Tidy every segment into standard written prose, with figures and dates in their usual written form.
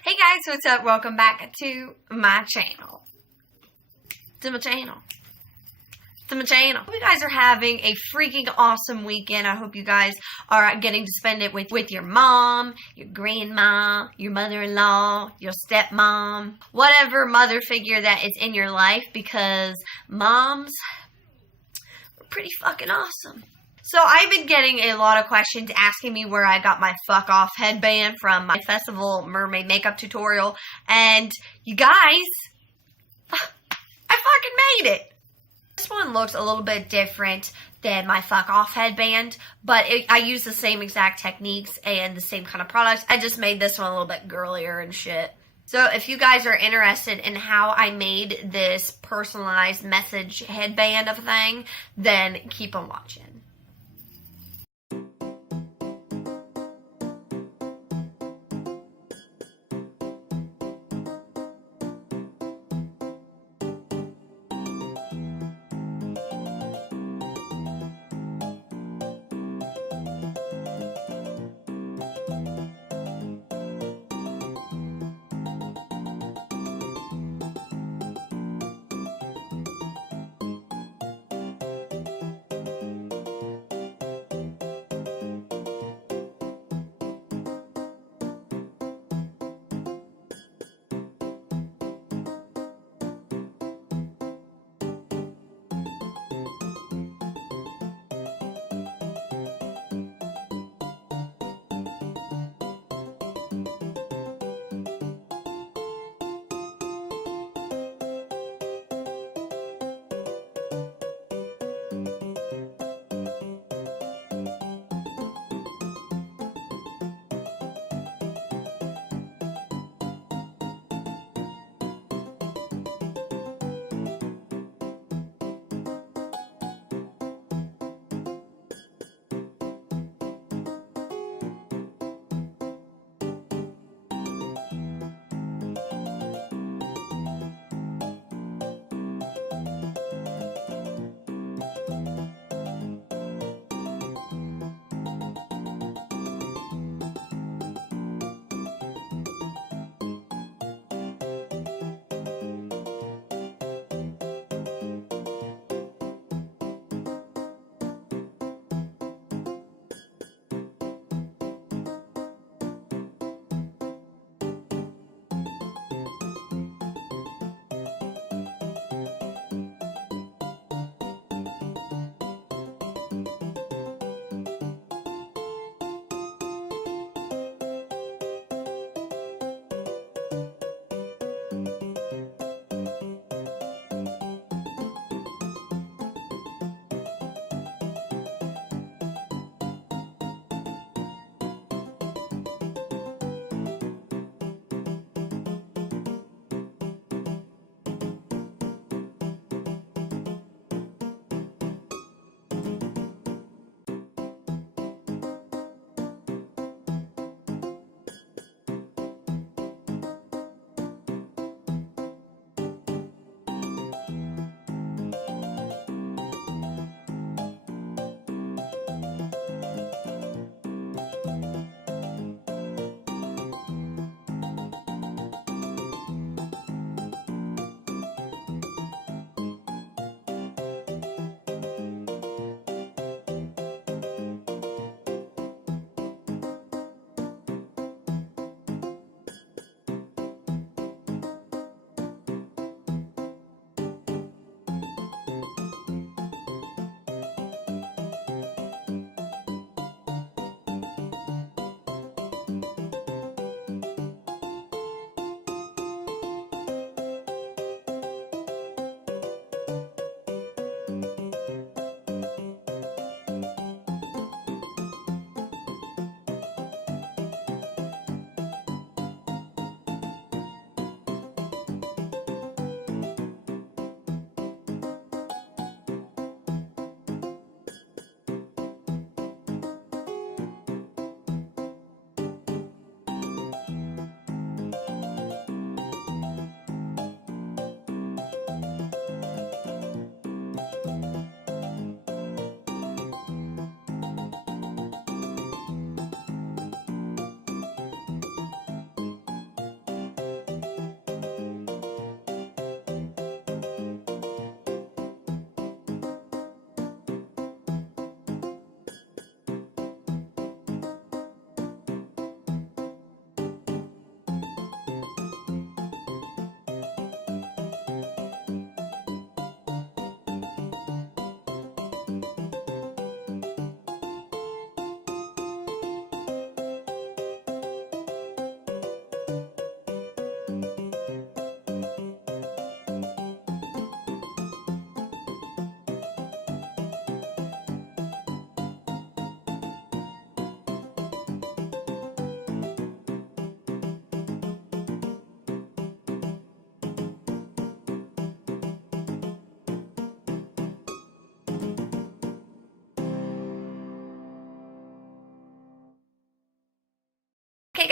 Hey guys, what's up? Welcome back to my channel. To my channel. To my channel. Hope you guys are having a freaking awesome weekend. I hope you guys are getting to spend it with your mom, your grandma, your mother-in-law, your stepmom, whatever mother figure that is in your life, because moms are pretty fucking awesome. So I've been getting a lot of questions asking me where I got my fuck off headband from my festival mermaid makeup tutorial. And you guys, I fucking made it. This one looks a little bit different than my fuck off headband, but I use the same exact techniques and the same kind of products. I just made this one a little bit girlier and shit. So if you guys are interested in how I made this personalized message headband of a thing, then keep on watching.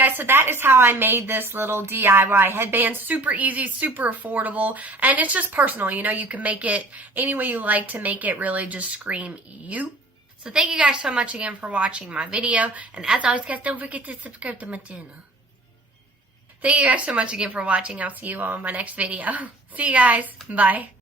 guys, so that is how I made this little DIY headband. Super easy, super affordable, and it's just personal. You know, you can make it any way you like to make it really just scream you. So thank you guys so much again for watching my video. And as always, guys, don't forget to subscribe to my channel. Thank you guys so much again for watching. I'll see you all in my next video. See you guys. Bye.